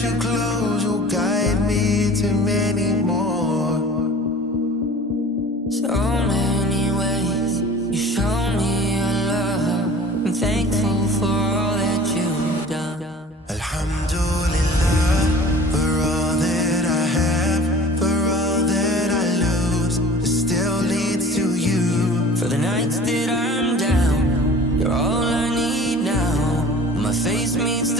that you close, you'll guide me to many more. So many ways you show me your love. I'm thankful for all that you've done. Alhamdulillah, for all that I have, for all that I lose, it still leads to you. For the nights that I'm down, you're all I need now. My face meets the